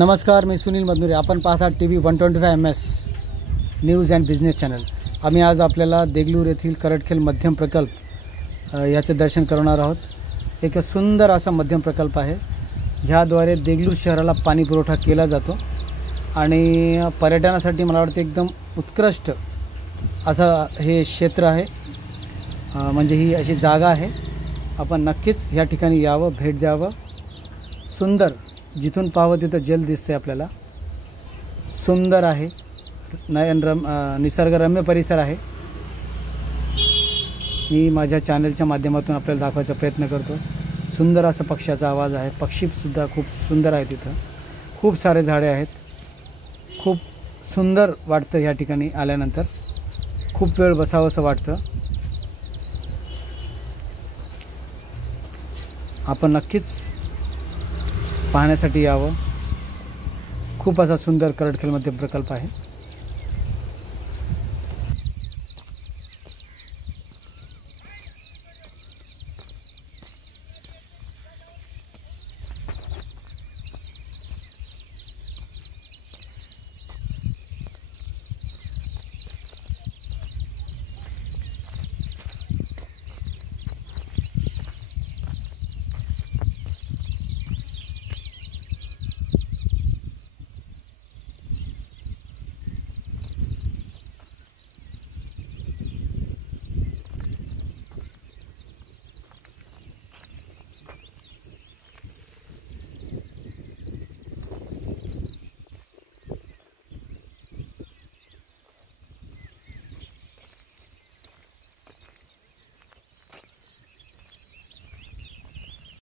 नमस्कार, मी सुनील मधनुरे. आपण पाहता TV 125MS news and business channel. आम्ही आज आपल्याला देगलूर येथील करटखेल मध्यम प्रकल्प याचे दर्शन करणार आहोत. एक सुंदर असा मध्यम प्रकल्प आहे. ह्याद्वारे देगलूर शहराला पाणी पुरवठा केला जातो आणि पर्यटनासाठी मला वाटते एकदम उत्कृष्ट असं हे क्षेत्र आहे. म्हणजे ही अशी जागा आहे. आपण नक्कीच या ठिकाणी यावं, भेट द्यावं. सुंदर, जिथून पाहावं तिथं जल दिसते आपल्याला. सुंदर आहे, निसर्गरम्य परिसर आहे. मी माझ्या चॅनलच्या माध्यमातून आपल्याला दाखवायचा प्रयत्न करतो. सुंदर असा पक्ष्याचा आवाज आहे. पक्षीसुद्धा खूप सुंदर आहे. तिथं खूप सारे झाडे आहेत. खूप सुंदर वाटतं या ठिकाणी आल्यानंतर. खूप वेळ बसावंसं वाटतं. आपण नक्कीच पाहण्यासाठी यावं. खूप असा सुंदर करटखेलमध्ये प्रकल्प आहे.